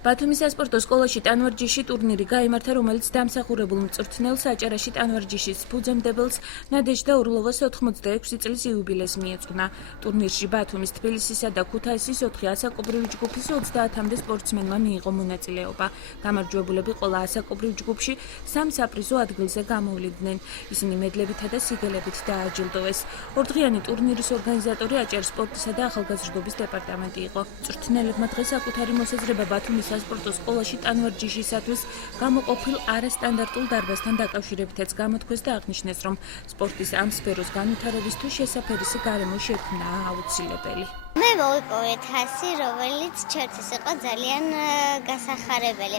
ბათუმის სასპორტო სკოლაში ტანვარჯიშში ტურნირი გაიმართა, რომელიც დამსახურებულ მწვრთნელს აჭარაში ტანვარჯიშის ფუძემდებელს ნადეჟდა ორლოვას 86 წლის იუბილეს მიეძღვნა. ტურნირში ბათუმის, თბილისისა და ქუთაისის 4 ასაკობრივი ჯგუფის 30-მდე სპორტსმენმა მიიღო მონაწილეობა. გამარჯვებულები ყველა ასაკობრივ ჯგუფში 3 საპრიზო ადგილზე გამოვლიდნენ. ისინი მედლებითა და სიგელებით დააჯილდოვეს. ორდღიანი ტურნირის ორგანიზატორი აჭარის სპორტისა და ახალგაზრდობის დეპარტამენტი იყო. მწვრთნელებმა დღეს საკუთარი მოსაზრება ბათუმის სასპორტო სკოლაში ტანვარჯიშისათვის გამოყოფილ არასტანდარტულ დარბაზთან დაკავშირებითაც გამოთქვეს და აღნიშნეს, რომ სპორტის ამ სფეროს განვითარებისთვის შესაფერისი გარემო შექმნა აუცილებელი. მე მოვიპოვე თასი, რომელიც ჩემთვის იყო ძალიან გასახარებელი.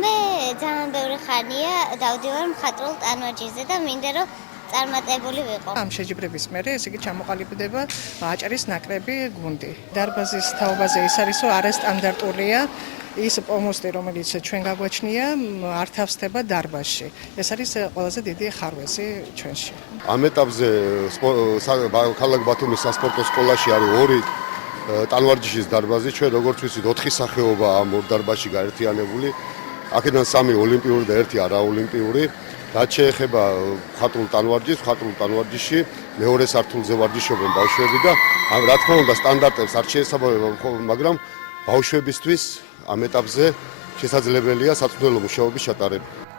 მე ძალიან ბევრი ხანია დავდივარ მხატვრულ ტანვარჯიშზე და მინდა რომ წარმატებული ვიყო. ამ შეჯიბრების მერე ესე იგი ჩამოყალიბდება აჭარის ნაკრები გუნდი. დარბაზის თაობაზე ის არის, რომ არასტანდარტულია ის პომოსტი, რომელიც ჩვენ გაგვაჩნია, არ თავსდება დარბაზში. ეს არის ყველაზე დიდი ხარვეზი ჩვენში. ამ ეტაპზე ქალაქ ბათუმის სასპორტო სკოლაში არის 2 ტანვარჯიშის დარბაზი. ჩვენ როგორც ვიცით 4 სახეობა ამ ორ დარბაზში გაერთიანებული. აქედან 3 ოლიმპიური და 1 არაოლიმპიური. რაც შეეხება მხატვრულ ტანვარჯიშში მეორე სართულზე ვარჯიშობენ ბავშვები და რა თქმა უნდა სტანდარტებს არ შეესაბამება, მაგრამ ბავშვებისთვის ამ ეტაპზე შესაძლებელია საწვრთნელო მუშაობის ჩატარება.